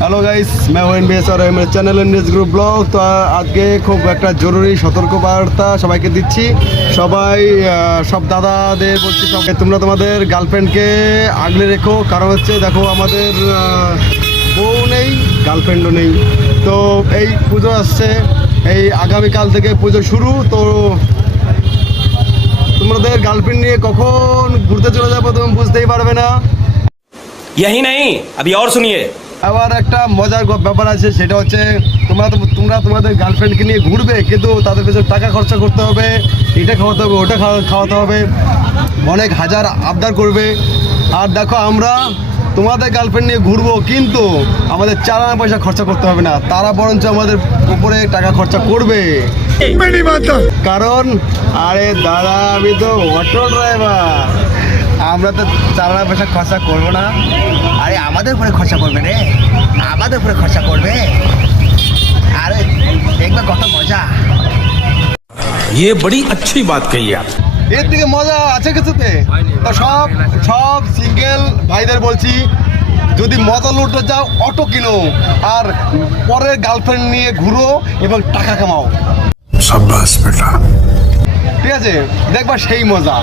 Hello guys, मैं हूं NBS और मेरे চ্যানেল এনবিএস গ্রুপ ব্লগ। তো আজকে খুব একটা জরুরি সতর্কবার্তা সবাইকে দিচ্ছি। সব দাদাদের বলছি, সবাই তোমরা তোমাদের গার্লফ্রেন্ডকে আগলে রেখো। কারণ হচ্ছে দেখো, আমাদের বউ নেই, গার্লফ্রেন্ডও নেই। তো এই পুজো আসছে, এই আগামীকাল থেকে পুজো শুরু। তো তোমাদের গার্লফ্রেন্ড নিয়ে কখন ঘুরতে চলে যাবো তুমি বুঝতেই পারবে না। यही नहीं, अभी और सुनिए। আবার একটা মজার ব্যাপার আছে, সেটা হচ্ছে তোমরা তোমাদের গার্লফ্রেন্ডকে নিয়ে ঘুরবে, কিন্তু তাদের পেছনে টাকা খরচা করতে হবে, এটা খাওয়াতে হবে, ওটা খাওয়াতে হবে, অনেক হাজার আবদার করবে। আর দেখো, আমরা তোমাদের গার্লফ্রেন্ড নিয়ে ঘুরবো, কিন্তু আমাদের চালানা পয়সা খরচা করতে হবে না, তারা বরঞ্চ আমাদের উপরে টাকা খরচা করবে। কারণ আরে দাদা, আমি তো অটো ড্রাইভার, আমরা তো চালানা পয়সা খরচা করবো না। আরে আমাদের উপরে খরচা করবে রে, আমাদের উপরে খরচা করবে। আরে দেখবে কত মজা। ये बड़ी अच्छी बात कही आप। এর থেকে মজা আছে কিছুতে? তো সব সিঙ্গেল ভাইদের বলছি, যদি মজা লুটতে যাও অটো কিনো, আর পরের গার্লফ্রেন্ড নিয়ে ঘুরো এবং টাকা কামাও। शाबाश बेटा। ঠিক আছে, দেখবা সেই মজা।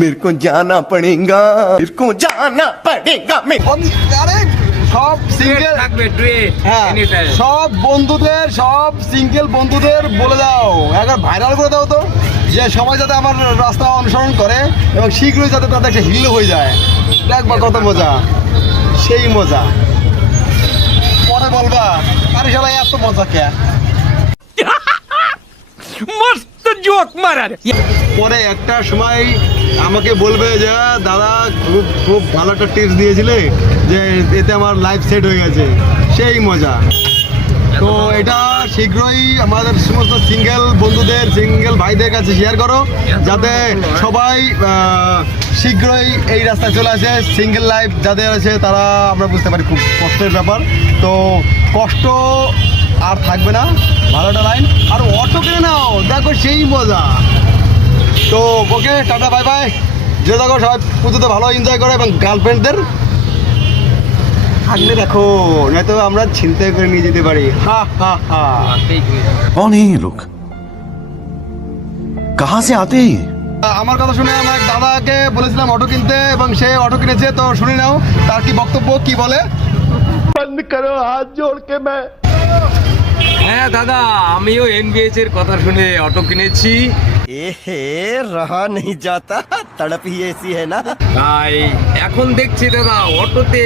मेरे को जाना पड़ेगा, मेरे को जाना पड़ेगा। আরে সব সিঙ্গেল, হ্যাঁ, সব বন্ধুদের, সব সিঙ্গেল বন্ধুদের বলে দাও, একবার ভাইরাল করে দাও তো, যে সবাই যাতে আমার রাস্তা অনুসরণ করে এবং শীঘ্রই যাতে তাদের একটা হিল হয়ে যায়। দেখবা কত মজা, সেই মজা। পরে বলবা আরে সবাই এত মজা কে। मस्त जोक मारा रे। পরে একটা সময় আমাকে বলবে যে দাদা খুব খুব ভালো একটা টিপস দিয়েছিলে, যে এতে আমার লাইফ সেট হয়ে গেছে, সেই মজা। তো এটা শীঘ্রই আমাদের সমস্ত সিঙ্গেল বন্ধুদের, সিঙ্গেল ভাইদের কাছে শেয়ার করো, যাতে সবাই শীঘ্রই এই রাস্তায় চলে আসে। সিঙ্গেল লাইফ যাদের আছে তারা, আমরা বুঝতে পারি খুব কষ্টের ব্যাপার, তো কষ্ট আর থাকবে না। ভালোটা লাইন, আর অটো কিনে নাও, দেখো সেই মজা। তো ওকে, টাটা, বাই বাই। যে দেখো সবাই পুজোতে ভালো এনজয় করে এবং গার্লফ্রেন্ডদের আগলে রাখো, নয়তো আমরা ছিনতাই করে নিয়ে যেতে পারি। হা হা হা। कौन है ये लोग? कहाँ से आते हैं ये? আমার কথা শুনে আমার এক দাদাকে বলেছিলাম অটো কিনতে, এবং সে অটো কিনেছে। তো শুনে নাও তার কি বক্তব্য, কি বলে। বন্ধ করো হাত জোড় কে मैं। হ্যাঁ দাদা, আমিও এনবিএস এর কথা শুনে অটো কিনেছি। रहा नहीं जाता, तड़प ही ऐसी है ना। তাই এখন দেখছি দাদা, অটোতে